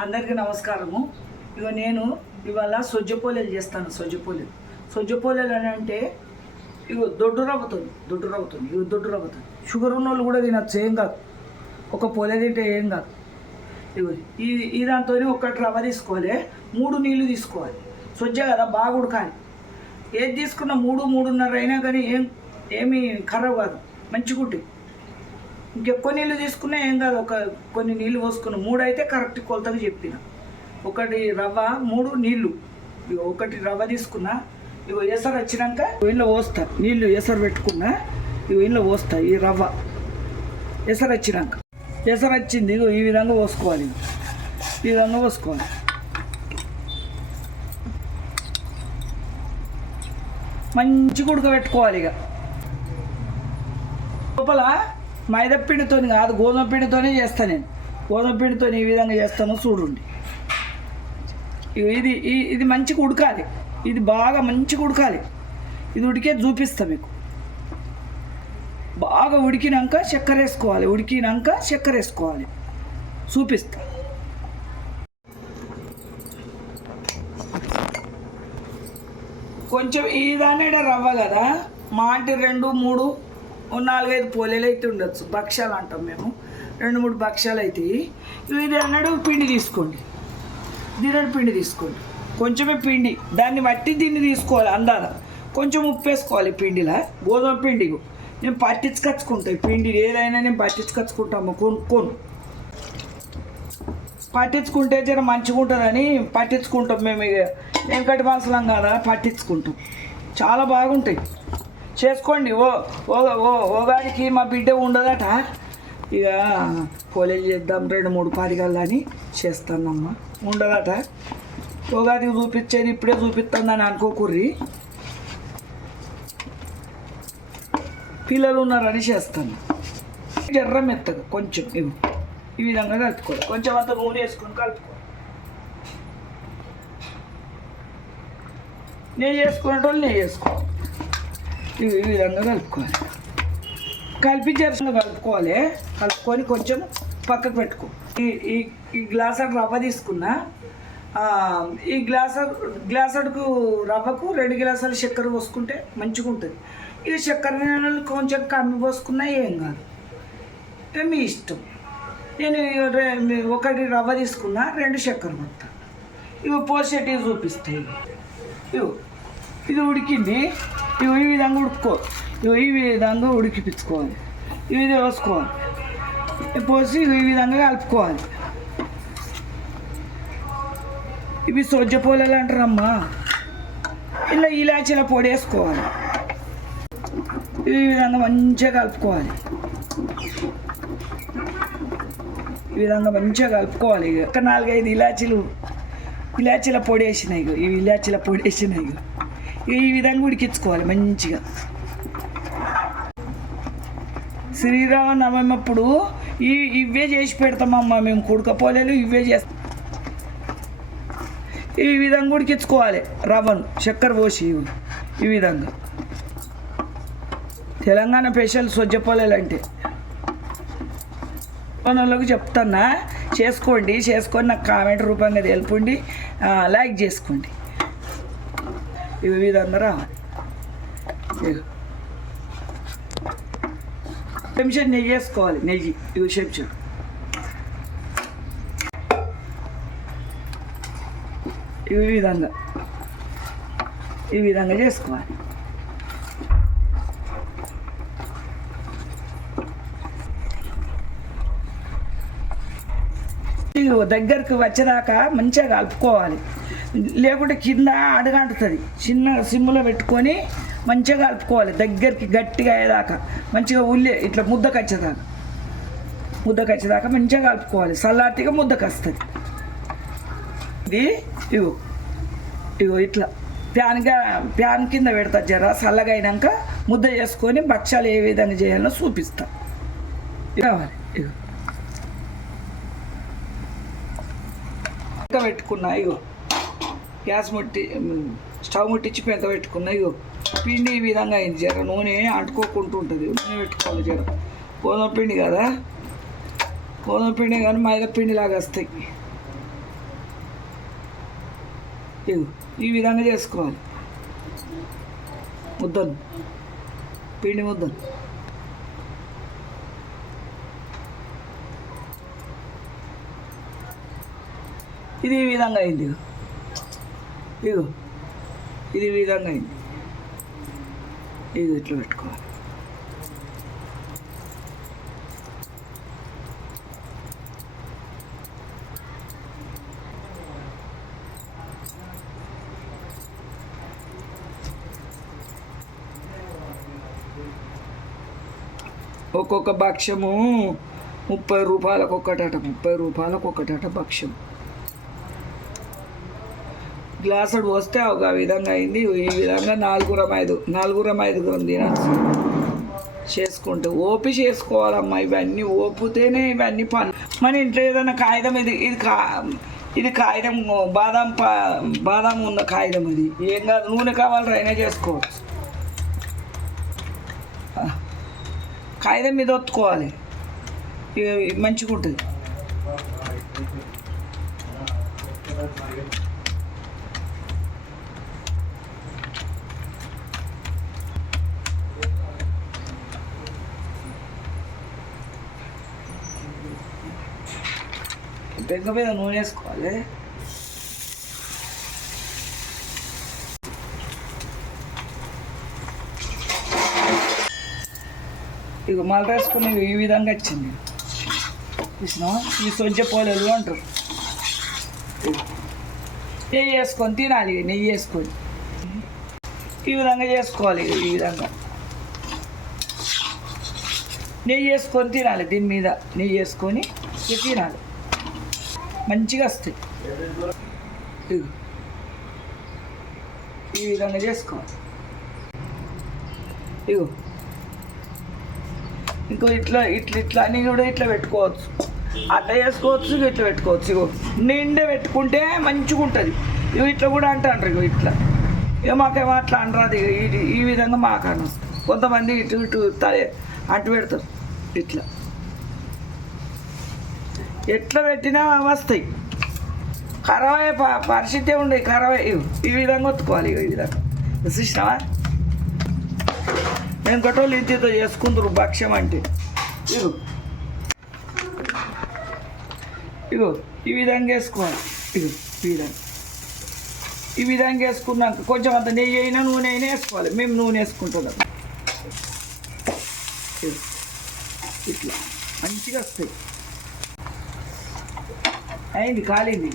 అందరికీ నమస్కారము. ఇక నేను ఇవాళ సొజ్జపోలేలు చేస్తాను సొజ్జపోలేలు. సొజ్జపోలేలు అని అంటే ఇగో దొడ్డు రవ్వుతుంది దొడ్డు రవ్వుతుంది ఇగో దొడ్డు రవ్వుతుంది షుగర్ ఉన్న వాళ్ళు కూడా తినచ్చు ఏం కాదు. ఒక పొలే తింటే ఏం కాదు. ఇగో ఈ ఈ దాంతో ఒకటి రవ్వ తీసుకోవాలి మూడు నీళ్ళు తీసుకోవాలి. సొజ్జ కదా బాగా ఉడకాలి ఏది తీసుకున్నా మూడు మూడున్నర అయినా కానీ ఏం ఏమీ ఖరాబ్ కాదు. మంచిగా ఉంటుంది ఇంకెక్కువ నీళ్ళు తీసుకున్నా ఏం కాదు ఒక కొన్ని నీళ్ళు పోసుకున్నా. మూడు అయితే కరెక్ట్ కొలతకు చెప్పిన. ఒకటి రవ్వ మూడు నీళ్ళు. ఇగో ఒకటి రవ్వ తీసుకున్నా ఇగో ఎసరు వచ్చినాక ఇంట్లో పోస్తా. నీళ్ళు ఎసరు పెట్టుకున్నా ఇగో ఇంట్లో పోస్తా ఈ రవ్వ. ఎసరు వచ్చినాక. ఎసరు వచ్చింది ఇగో ఈ విధంగా పోసుకోవాలి. ఈ విధంగా పోసుకోవాలి. మంచిగా ఉడకబెట్టుకోవాలి ఇక లోపల మైదా పిండితో కాదు గోధుమ పిండితోనే చేస్తాను నేను. గోధుమ పిండితో ఈ విధంగా చేస్తాను చూడండి. ఇది ఇది మంచిగా ఉడకాలి. ఇది బాగా మంచిగా ఉడకాలి. ఇది ఉడికే చూపిస్తా మీకు. బాగా ఉడికినాక చక్కెర వేసుకోవాలి. ఉడికినాక చక్కెర వేసుకోవాలి. చూపిస్తా. కొంచెం ఈ దాన్ని రవ్వ కదా? మా అంటే రెండు మూడు ఓ నాలుగైదు పోలేలు అయితే ఉండొచ్చు. భక్ష్యాలు అంటాం మేము. రెండు మూడు భక్ష్యాలు అవుతాయి ఇది అన్నాడు పిండి తీసుకోండి. దీని పిండి తీసుకోండి. కొంచెమే పిండి. దాన్ని బట్టి దీన్ని తీసుకోవాలి అందాల. కొంచెం ఉప్పు వేసుకోవాలి పిండిలా. గోధుమ పిండి నేను పట్టించుకొచ్చుకుంటా పిండి. ఏదైనా నేను పట్టించుకొచ్చుకుంటాము కొనుక్కోను పట్టించుకుంటే జర మంచిగా ఉంటుందని పట్టించుకుంటాం మేము ఇక వెంకటి మనసులం కదా? పట్టించుకుంటాం. చాలా బాగుంటాయి. చేసుకోండి. ఓ ఓ ఓగాడికి మా బిడ్డ ఉండదట. ఇక పోలేజ్ చేద్దాం రెండు మూడు పారిగల్లని చేస్తానమ్మా. ఉండదట. ఓగాడికి చూపించేది ఇప్పుడే చూపిస్తుందని అనుకోకుర్రి పిల్లలు ఉన్నారని చేస్తాను. జర్ర మెత్తగా కొంచెం ఇవి ఈ విధంగా కలుపుకోవాలి కొంచెం అంత నూనె వేసుకొని కలుపుకోవాలి నేను చేసుకునేటోళ్ళు నేను వేసుకోవాలి ఈ విధంగా కలుపుకోవాలి. కలిపి జరసంగా కలుపుకోవాలి. కలుపుకొని కొంచెం పక్కకు పెట్టుకో. ఈ ఈ ఈ గ్లాసర్ రవ్వ తీసుకున్నా ఈ గ్లాసర్ గ్లాసర్కు రవ్వకు రెండు గ్లాసులు చక్కెర పోసుకుంటే మంచిగా ఉంటుంది ఈ చక్కెర నీళ్ళు కొంచెం కమ్మి పోసుకున్నా ఏం కాదు. మీ ఇష్టం. నేను ఒకటి రవ్వ తీసుకున్నా రెండు చక్కెర మొత్తం ఇవి పోసేటివి చూపిస్తాయి ఇవి ఇది ఉడికింది. ఇవి ఈ విధంగా ఉడుకో ఇవి ఈ విధంగా ఉడికిపించుకోవాలి ఇవి వేసుకోవాలి. పోసి ఇవి ఈ విధంగా కలుపుకోవాలి. ఇవి సొజ్జ పోలేలు అంటారమ్మా. ఇలా ఇలాచీల పొడి వేసుకోవాలి. ఈ విధంగా మంచిగా కలుపుకోవాలి. ఈ విధంగా మంచిగా కలుపుకోవాలి. ఇక ఒక నాలుగైదు ఇలాచీలు ఇలాచీల పొడి వేసినాయి ఇవి ఇలాచీల పొడి వేసినాయి ఈ విధంగా ఉడికించుకోవాలి మంచిగా. శ్రీరామనవమి అప్పుడు ఈ ఇవే చేసి పెడతామమ్మా మేము కుడకపోలేలు ఇవే చేస్తాం. ఈ విధంగా ఉడికించుకోవాలి రవ్వను చక్కెర పోసి ఈ విధంగా. తెలంగాణ స్పెషల్ సొజ్జపోలేలు అంటే. వాళ్ళకి చెప్తున్నా చేసుకోండి చేసుకొని నాకు కామెంట్ రూపంగా తెలుపండి లైక్ చేసుకోండి. ఇవి విధంగా అన్నారా? చెంచా నెయ్యి వేసుకోవాలి నెయ్యి. ఇవి చెంచా ఈ విధంగా. ఈ విధంగా చేసుకోవాలి. ఇగో దగ్గరకు వచ్చేదాకా మంచిగా కలుపుకోవాలి. లేకుంటే కింద అడగంటుతుంది. చిన్న సిమ్లో పెట్టుకొని మంచిగా కలుపుకోవాలి. దగ్గరికి గట్టిగా అయ్యేదాకా. మంచిగా ఉల్లి ఇట్లా ముద్దకు వచ్చేదాకా ముద్దకు వచ్చేదాకా మంచిగా కలుపుకోవాలి. సల్లార్తిగా ముద్దకు వస్తుంది ఇది ఇగో ఇగో ఇట్లా. ప్యాన్గా ప్యాన్ కింద పెడతా జర చల్లగా అయినాక ముద్ద చేసుకొని భక్ష్యాలు ఏ విధంగా చేయాలో చూపిస్తా. కావాలి ఇగో. పెట్టుకున్నా ఇగో. గ్యాస్ ముట్టి స్టవ్ ముట్టించి పెంత పెట్టుకున్నా ఇగో పిండి ఈ విధంగా అయింది జర. నూనె అంటుకోకుంటూ ఉంటుంది నూనె పెట్టుకోవాలి జర. గోధుమ పిండి కదా? గోధుమ పిండి కానీ మైదా పిండి లాగా వస్తాయి. ఇగో ఈ విధంగా చేసుకోవాలి. ముద్దను. పిండి ముద్దను. ఇది ఈ విధంగా అయింది ఇగో ఇది ఈ విధంగా అయింది. ఇది ఇట్లా పెట్టుకోవాలి. ఒక్కొక్క భక్ష్యము ముప్పై రూపాయలకు ఒక్కటట ముప్పై రూపాయలకు ఒక్కటట భక్ష్యం గ్లాసుడు పోస్తే ఒక విధంగా అయింది. ఈ విధంగా నాలుగురం ఐదు నాలుగురం ఐదుగురం తినచ్చు చేసుకుంటూ ఓపి చేసుకోవాలమ్మా. ఇవన్నీ ఓపితేనే ఇవన్నీ పని. మన ఇంట్లో ఏదైనా కాగితం ఇది ఇది కా ఇది కాగితం బాదం పా బాదం ఉన్న కాగితం ఇది ఏం కాదు నూనె కావాలి అయినా చేసుకోవచ్చు. కాగితం మీద ఒత్తుకోవాలి. ఇక మంచిగా ఉంటుంది పెంక మీద నూనె వేసుకోవాలి. ఇక మళ్ళీ వేసుకుని ఈ విధంగా వచ్చింది. చూసినావా? ఈ సొజ్జ పోలేలు అంటారు. నెయ్యి వేసుకొని తినాలి ఇక నెయ్యి వేసుకొని. ఈ విధంగా చేసుకోవాలి ఇక ఈ విధంగా. నెయ్యి వేసుకొని తినాలి దీని మీద. నెయ్యి వేసుకొని తినాలి. మంచిగా వస్తాయి. ఇగో. ఈ విధంగా చేసుకోవాలి. ఇగో ఇంకో ఇట్లా ఇట్లా ఇట్లా అని కూడా ఇట్లా పెట్టుకోవచ్చు. అట్లా చేసుకోవచ్చు ఇక ఇట్లా పెట్టుకోవచ్చు. ఇగో నిండే పెట్టుకుంటే మంచిగా ఉంటుంది. ఇవి ఇట్లా కూడా అంటారు ఇగో ఇట్లా. ఇక మాకేమో అట్లా అనరాదు ఇక ఇది ఈ విధంగా మాకు అను కొంతమంది ఇటు ఇటు తలే అంటు పెడతారు. ఇట్లా. ఎట్లా పెట్టినా వస్తాయి. ఖరాబ్ అయ్యే ప పరిస్థితి ఉండే ఖరాబ్ ఈ విధంగా ఒత్తుకోవాలి ఇగో ఈ విధంగా. చూసినావా? నేను గొట్టోళ్ళు ఇంటితో చేసుకుందరు భక్ష్యం అంటే. ఇగో. ఇగో ఈ విధంగా వేసుకోవాలి. ఇగో ఈ విధంగా. ఈ విధంగా వేసుకున్నాక కొంచెం అంత నెయ్యి అయినా నూనె అయినా వేసుకోవాలి. మేము నూనె వేసుకుంటున్నాం. ఇట్లా. మంచిగా వస్తాయి. అయింది కాలింది.